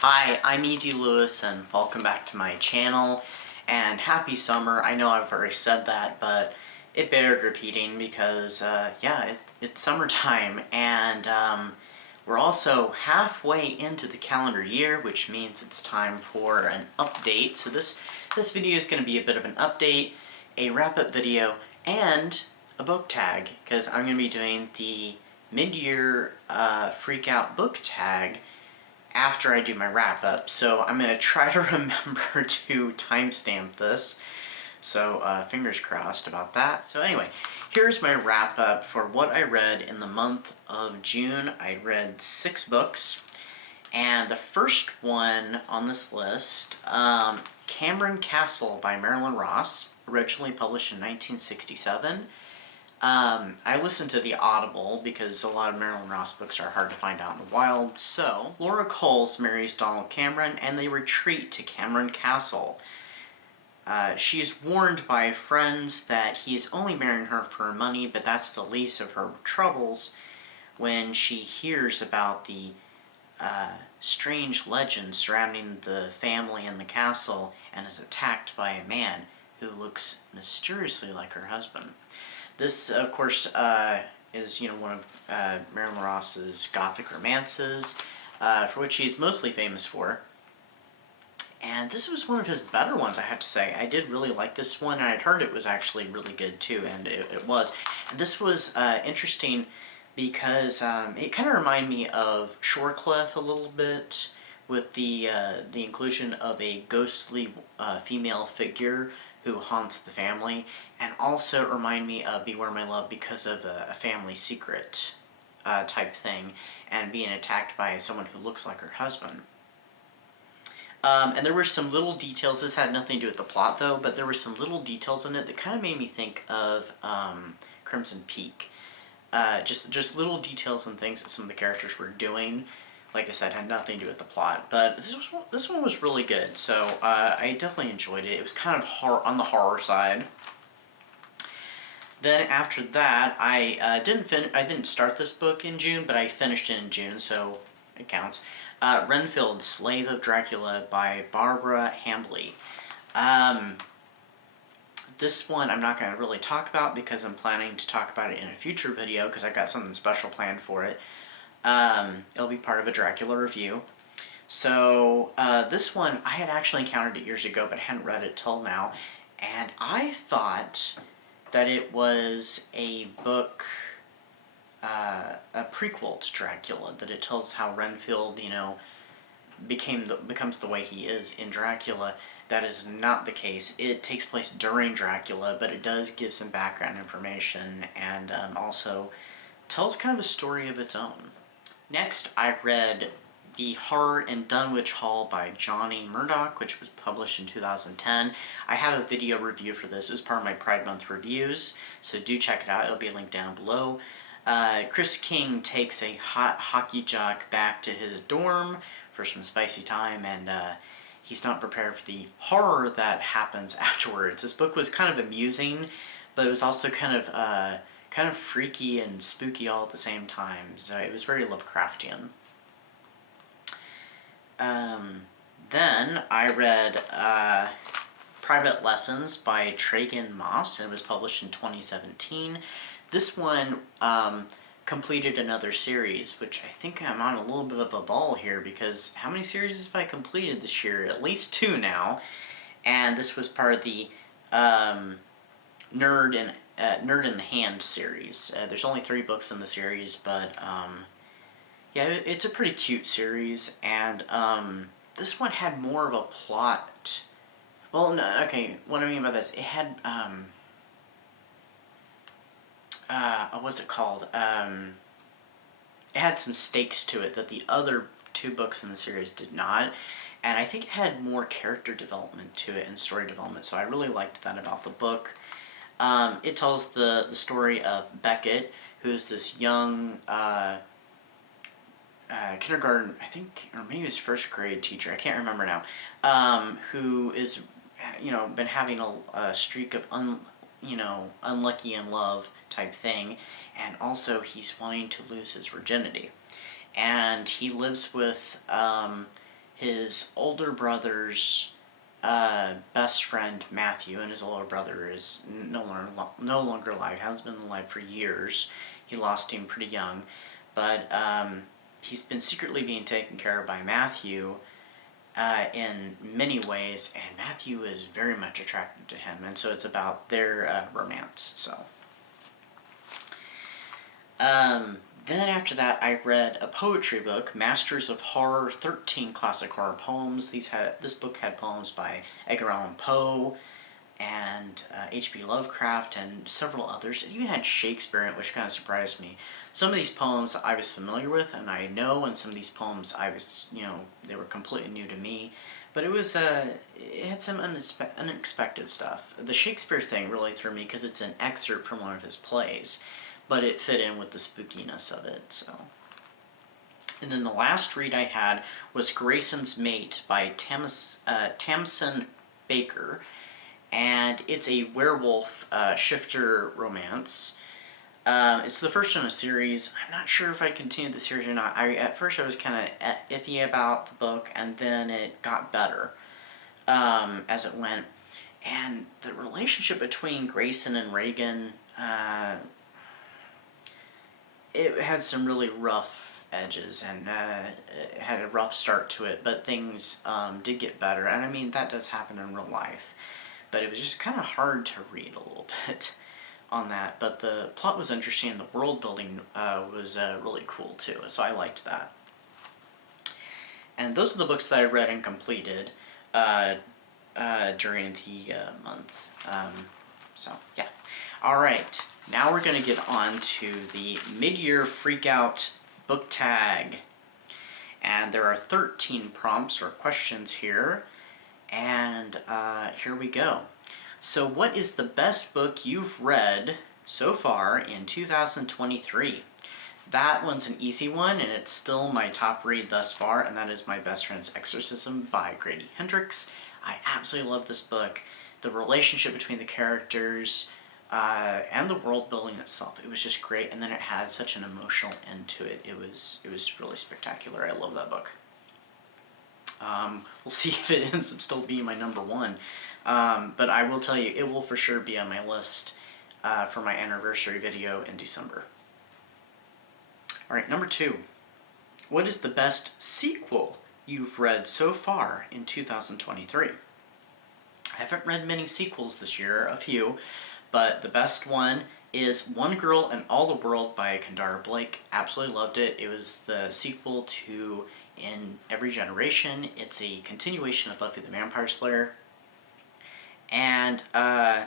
Hi, I'm E.G. Lewis, and welcome back to my channel, and happy summer. I know I've already said that, but it bears repeating because, it's summertime, and we're also halfway into the calendar year, which means it's time for an update. So this video is going to be a bit of an update, a wrap-up video, and a book tag, because I'm going to be doing the mid-year freak out book tag after I do my wrap-up, so I'm going to try to remember to timestamp this, so fingers crossed about that. So anyway, here's my wrap-up for what I read in the month of June. I read 6 books, and the first one on this list, Cameron Castle by Marilyn Ross, originally published in 1967. I listened to the Audible because a lot of Marilyn Ross books are hard to find out in the wild. So, Laura Coles marries Donald Cameron and they retreat to Cameron Castle. She's warned by friends that he is only marrying her for her money, but that's the least of her troubles when she hears about the strange legends surrounding the family and the castle and is attacked by a man who looks mysteriously like her husband. This, of course, is one of Marilyn Ross's gothic romances, for which he's mostly famous for. And this was one of his better ones, I have to say. I did really like this one, and I'd heard it was actually really good too, and it was. And this was interesting because it kind of reminded me of Shorecliff a little bit, with the inclusion of a ghostly female figure who haunts the family, and also remind me of Beware My Love because of a family secret type thing, and being attacked by someone who looks like her husband. And there were some little details, this had nothing to do with the plot though, but there were some little details in it that kind of made me think of Crimson Peak. Just little details and things that some of the characters were doing, like I said, had nothing to do with the plot, but this one was really good, so I definitely enjoyed it. It was kind of on the horror side. Then after that, I didn't start this book in June, but I finished it in June, so it counts. Renfield, Slave of Dracula by Barbara Hambly. This one I'm not going to really talk about because I'm planning to talk about it in a future video because I got something special planned for it. It'll be part of a Dracula review. So this one, I had actually encountered it years ago, but hadn't read it till now, and I thought that it was a book, a prequel to Dracula, that it tells how Renfield, becomes the way he is in Dracula. That is not the case. It takes place during Dracula, but it does give some background information, and also tells kind of a story of its own. Next, I read The Horror in Dunwich Hall by Johnny Murdoch, which was published in 2010. I have a video review for this. It was part of my Pride Month reviews, so do check it out. It'll be linked down below. Chris King takes a hot hockey jock back to his dorm for some spicy time, and he's not prepared for the horror that happens afterwards. This book was kind of amusing, but it was also kind of freaky and spooky all at the same time, so it was very Lovecraftian. Then I read Private Lessons by Tragan Moss, and it was published in 2017. This one completed another series, which I think I'm on a little bit of a ball here, because how many series have I completed this year? At least 2 now, and this was part of the Nerd in the Hand series. There's only 3 books in the series, but yeah, it's a pretty cute series, and this one had more of a plot. Well, no, okay, what I mean by this, it had, what's it called? It had some stakes to it that the other 2 books in the series did not, and I think it had more character development to it and story development, so I really liked that about the book. It tells the story of Beckett, who's this young kindergarten, I think, or maybe his 1st grade teacher, I can't remember now, who is, been having a streak of unlucky in love type thing, and also he's wanting to lose his virginity. And he lives with his older brother's best friend Matthew, and his older brother is no longer alive. Hasn't been alive for years. He lost him pretty young, but he's been secretly being taken care of by Matthew in many ways, and Matthew is very much attracted to him, and so it's about their romance. So. Then after that, I read a poetry book, Masters of Horror, 13 Classic Horror Poems. This book had poems by Edgar Allan Poe and H.P. Lovecraft and several others. It even had Shakespeare in it, which kind of surprised me. Some of these poems I was familiar with and I know, and some of these poems they were completely new to me. But it had some unexpected stuff. The Shakespeare thing really threw me because it's an excerpt from one of his plays, but it fit in with the spookiness of it, so. And then the last read I had was Grayson's Mate by Tamsin Baker, and it's a werewolf shifter romance. It's the first in a series. I'm not sure if I continued the series or not. At first I was kind of iffy about the book, and then it got better as it went. And the relationship between Grayson and Reagan, it had some really rough edges, and it had a rough start to it, but things did get better. And I mean, that does happen in real life, but it was just kind of hard to read a little bit on that. But the plot was interesting, and the world building was really cool too, so I liked that. And those are the books that I read and completed during the month. So yeah. Alright, now we're going to get on to the mid-year freakout book tag. And there are 13 prompts or questions here. And here we go. So what is the best book you've read so far in 2023? That one's an easy one, and it's still my top read thus far, and that is My Best Friend's Exorcism by Grady Hendrix. I absolutely love this book. The relationship between the characters, and the world building itself, it was just great, and then it had such an emotional end to it. It was really spectacular. I love that book. We'll see if it ends up still being my number one, but I will tell you, it will for sure be on my list for my anniversary video in December. Alright, number 2. What is the best sequel you've read so far in 2023? I haven't read many sequels this year, a few, but the best one is One Girl in All the World by Kendara Blake. Absolutely loved it. It was the sequel to In Every Generation. It's a continuation of Buffy the Vampire Slayer. And, yeah,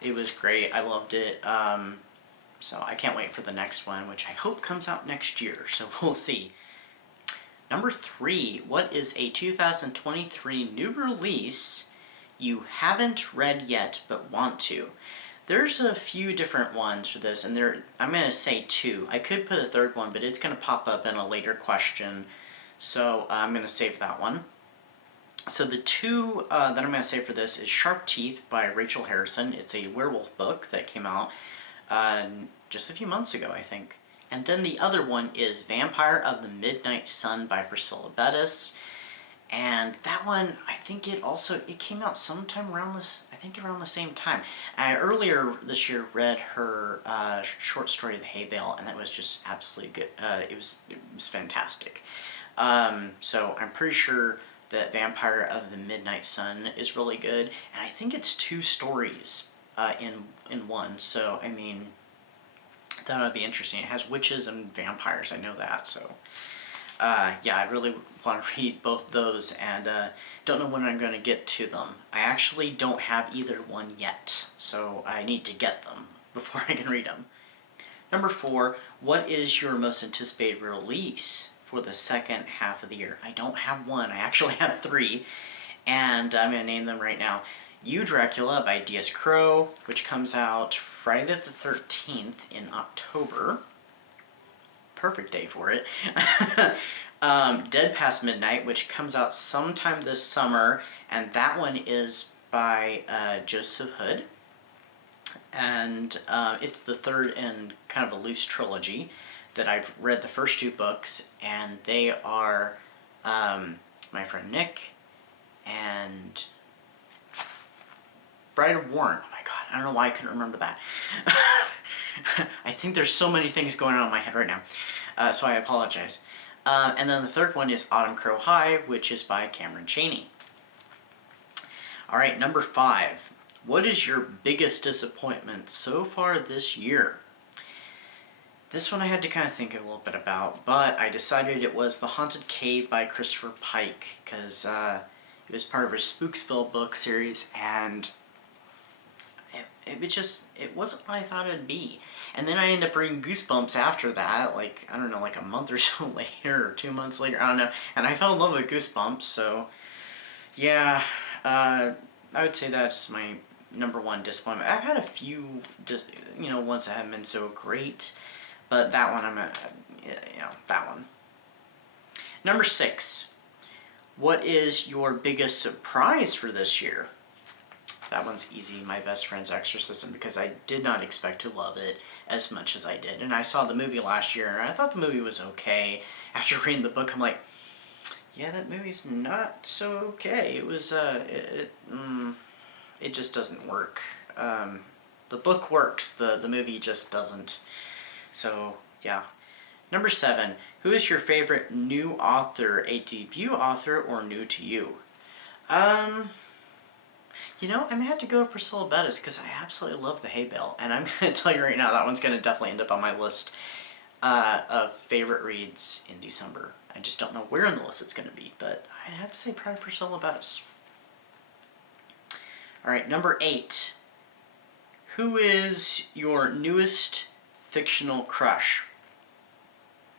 it was great. I loved it. So I can't wait for the next one, which I hope comes out next year, so we'll see. Number 3, what is a 2023 new release you haven't read yet but want to? There's a few different ones for this, and I'm going to say 2. I could put a third one, but it's going to pop up in a later question, so I'm going to save that one. So the 2 that I'm going to say for this is Sharp Teeth by Rachel Harrison. It's a werewolf book that came out just a few months ago, I think. And then the other one is Vampire of the Midnight Sun by Priscilla Bettis. And that one, I think it came out sometime around around the same time. I earlier this year read her short story, The Hay Bale, and that was just absolutely good. It was fantastic. So I'm pretty sure that Vampire of the Midnight Sun is really good, and I think it's 2 stories in one. So I mean, that would be interesting. It has witches and vampires. I know that. So. Yeah, I really want to read both those, and don't know when I'm going to get to them. I actually don't have either one yet, so I need to get them before I can read them. Number 4, what is your most anticipated release for the second half of the year? I don't have one. I actually have 3, and I'm going to name them right now. You, Dracula by D.S. Crowe, which comes out Friday the 13th in October. Perfect day for it. Dead Past Midnight, which comes out sometime this summer, and that one is by Joseph Hood, and it's the 3rd in kind of a loose trilogy that I've read the first 2 books, and they are my friend Nick and Bride of Warren. Oh my god, I don't know why I couldn't remember that. I think there's so many things going on in my head right now, so I apologize. And then the third one is Autumn Crowe High, which is by Cameron Chaney. Alright, number 5. What is your biggest disappointment so far this year? This one I had to kind of think a little bit about, but I decided it was The Haunted Cave by Christopher Pike, because it was part of his Spooksville book series, and it wasn't what I thought it'd be. And then I ended up reading Goosebumps after that, like, I don't know, like a month or so later, or 2 months later, I don't know, and I fell in love with Goosebumps, so, yeah, I would say that's my number 1 disappointment. I've had a few, ones that haven't been so great, but that one, that one. Number 6, what is your biggest surprise for this year? That one's easy, My Best Friend's Exorcism, because I did not expect to love it as much as I did. And I saw the movie last year, and I thought the movie was okay. After reading the book, I'm like, yeah, that movie's not so okay. It was, it just doesn't work. The book works, the movie just doesn't. So, yeah. Number 7, who is your favorite new author, a debut author, or new to you? I'm going to have to go with Priscilla Bettis because I absolutely love The Hay Bale. And I'm going to tell you right now, that one's going to definitely end up on my list of favorite reads in December. I just don't know where on the list it's going to be, but I'd have to say probably Priscilla Bettis. Alright, number 8. Who is your newest fictional crush?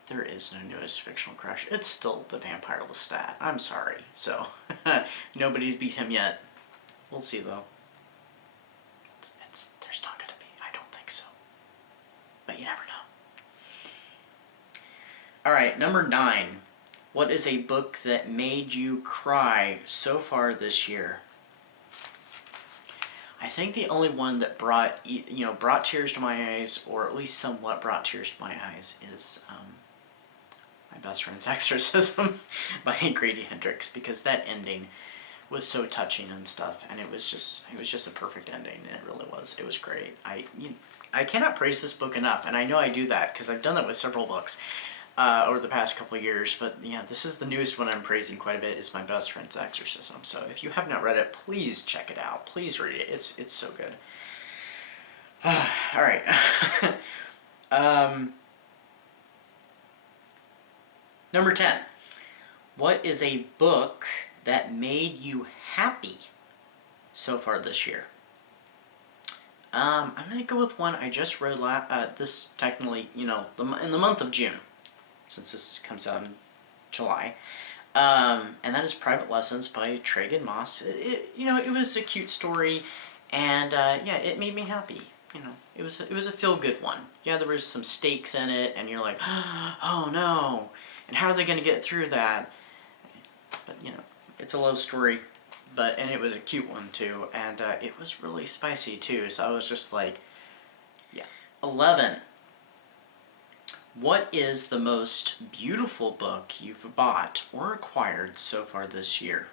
There is no newest fictional crush. It's still the Vampire Lestat. I'm sorry. So, nobody's beat him yet. We'll see, though. There's not going to be. I don't think so. But you never know. Alright, number 9. What is a book that made you cry so far this year? I think the only one that brought tears to my eyes, or at least somewhat brought tears to my eyes, is My Best Friend's Exorcism by Grady Hendrix, because that ending was so touching and stuff, and it was just a perfect ending. It really was. It was great. I cannot praise this book enough, and I know I do that because I've done that with several books over the past couple of years. But yeah, this is the newest one I'm praising quite a bit. Is My Best Friend's Exorcism. So if you have not read it, please check it out. Please read it. It's so good. All right. Number 10. What is a book that made you happy so far this year? I'm going to go with one I just read this technically, in the month of June, since this comes out in July. And that is Private Lessons by Tragan Moss. It was a cute story, and yeah, it made me happy. It was a feel-good one. Yeah, there was some stakes in it, and you're like, oh no, and how are they going to get through that? But it's a love story, and it was a cute one too, and it was really spicy too, so I was just like, yeah. 11. What is the most beautiful book you've bought or acquired so far this year?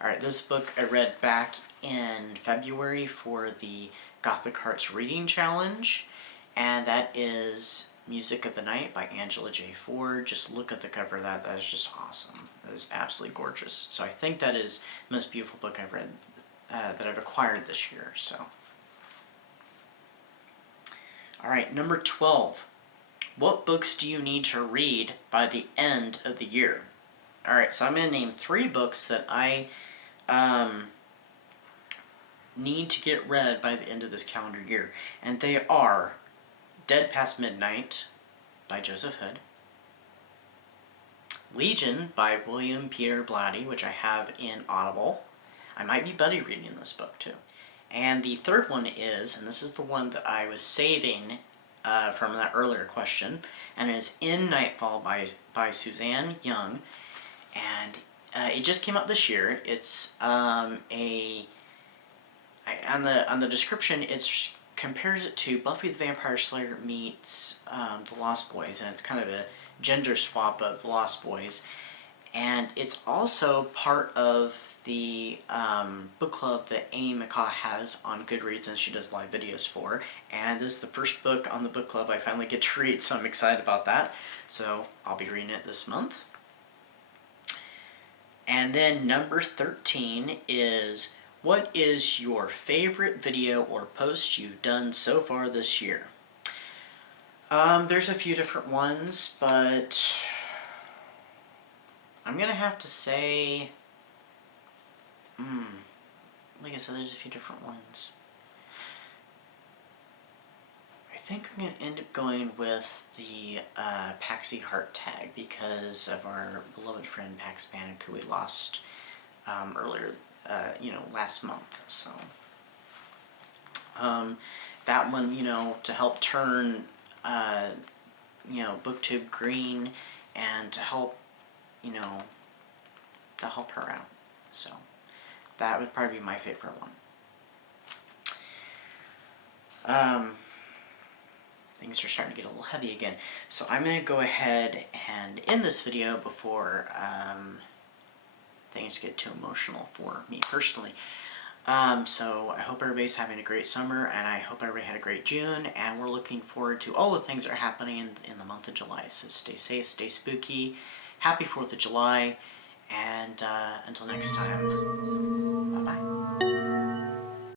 Alright, this book I read back in February for the Gothic Hearts Reading Challenge, and that is Music of the Night by Angela J. Ford. Just look at the cover of that. That is just awesome. That is absolutely gorgeous. So I think that is the most beautiful book I've read, that I've acquired this year. So, alright, number 12. What books do you need to read by the end of the year? Alright, so I'm going to name 3 books that I need to get read by the end of this calendar year. And they are Dead Past Midnight by Joseph Hood, Legion by William Peter Blatty, which I have in Audible. I might be buddy reading this book too. And the third one is, and this is the one that I was saving from that earlier question, and it is In Nightfall by Suzanne Young, and it just came out this year. It's on the description, it's compares it to Buffy the Vampire Slayer meets The Lost Boys, and it's kind of a gender swap of The Lost Boys. And it's also part of the book club that Amy McCaw has on Goodreads and she does live videos for. And this is the first book on the book club I finally get to read, so I'm excited about that. So I'll be reading it this month. And then number 13 is, what is your favorite video or post you've done so far this year? There's a few different ones, but I'm gonna have to say, like I said, there's a few different ones. I think I'm gonna end up going with the Paxi Heart tag because of our beloved friend Pax Panic, who we lost earlier, last month. So that one, to help turn, BookTube green and to help, her out. So that would probably be my favorite one. Things are starting to get a little heavy again. So I'm going to go ahead and end this video before things get too emotional for me personally. So I hope everybody's having a great summer, and I hope everybody had a great June, and we're looking forward to all the things that are happening in the month of July. So stay safe, stay spooky, happy 4th of July, and until next time, bye-bye.